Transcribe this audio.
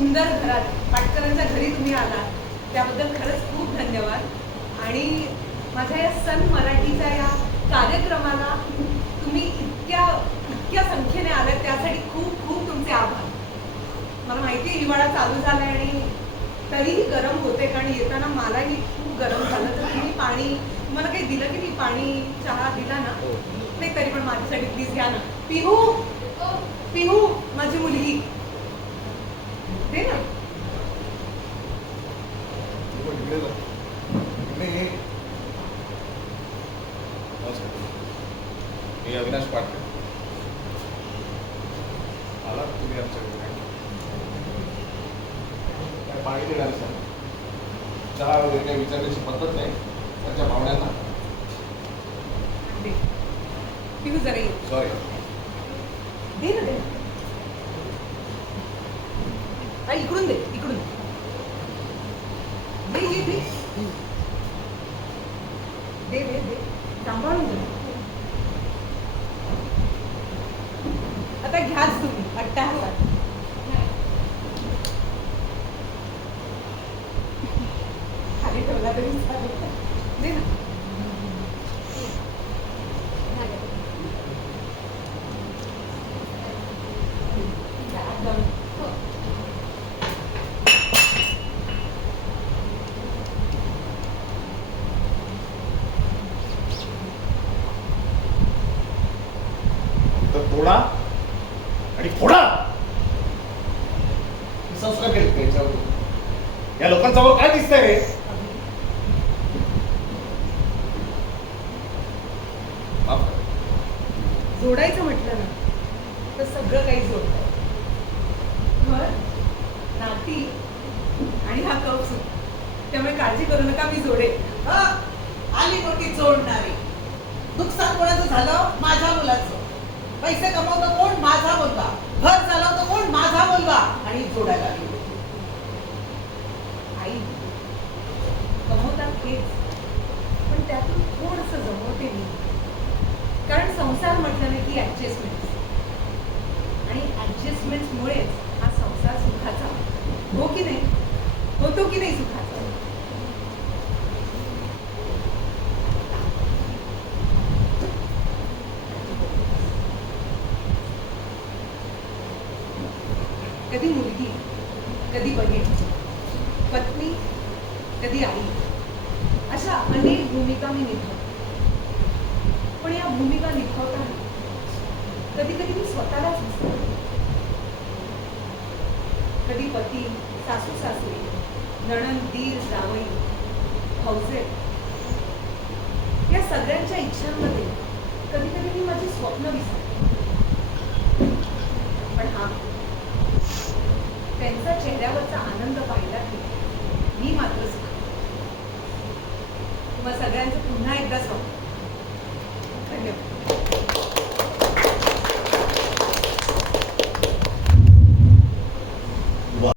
सुंदर घरात पाटकरांच्या घरी तुम्ही आलात. त्याबद्दल खरंच खूप धन्यवाद. आणि माझ्या या सन मराठीच्या या कार्यक्रमाला तुम्ही इतक्या इतक्या संख्येने आलात त्यासाठी खूप खूप तुमचे आभार. मला माहिती आहे हिवाळा चालू झाला आणि तरीही गरम होते कारण येताना मलाही खूप गरम झालं. तर तुम्ही पाणी तुम्हाला काही दिलं की नाही? पाणी चहा दिला ना? नाही तरी पण माझ्यासाठी प्लीज घ्या ना. पिहू! पिहू! माझी मुलगी दे ना इकडे जा. इकडे ये. नमस्कार. मी अविनाश पाटकर आला तुम्ही आमच्याकडे काय पाणी देणार सर चहा वगैरे काही विचारण्याची पद्धत नाही त्यांच्या भावण्यांना सॉरी दे ना दे इकडून दे इकडून दे ये दे दे दे दे सांभाळून दे आता घ्याच तुम्ही अट्टाहासात. खाली ठेवला तरी चालेल. दे ना घ्या, दम. तर आणि फोडा संस्कार केले त्याच्यावर या लोकांसमोर काय दिसतंय? रे. जोडायचं म्हटलं ना तर सगळं काही जोडत घर नाती आणि हा कप सुद्धा. त्यामुळे काळजी करू नका मी जोडे आली मोठी जोडणारी. नुकसान कोणाचं झालं? माझ्या मुलाचं. पैसे कमवतो कोण? माझा मुलगा. घर चालवतो कोण? माझा मुलगा. आणि जोडायला आई. कमवतात हेच पण त्यातून थोडंसं जमवते मी. कारण संसार म्हटलं की ऍडजस्टमेंट आणि ॲडजस्टमेंटमुळेच हा संसार सुखाचा हो की नाही? होतो की नाही सुखाचा? कधी मुलगी कधी बहीण पत्नी कधी आई अशा अनेक भूमिका मी निभावते. पण या भूमिका निभावताना कधी कधी मी स्वतःलाच विसरते. कधी पती सासू सासरे नणन दीर जावई भाऊजे या सगळ्यांच्या इच्छांमध्ये कधी कधी मी माझी स्वप्न विसरते. पण हा त्यांचा चेहऱ्यावरचा आनंद पाहिला की मी मात्र सुखावते. तुम्हा सगळ्यांचं पुन्हा एकदा स्वागत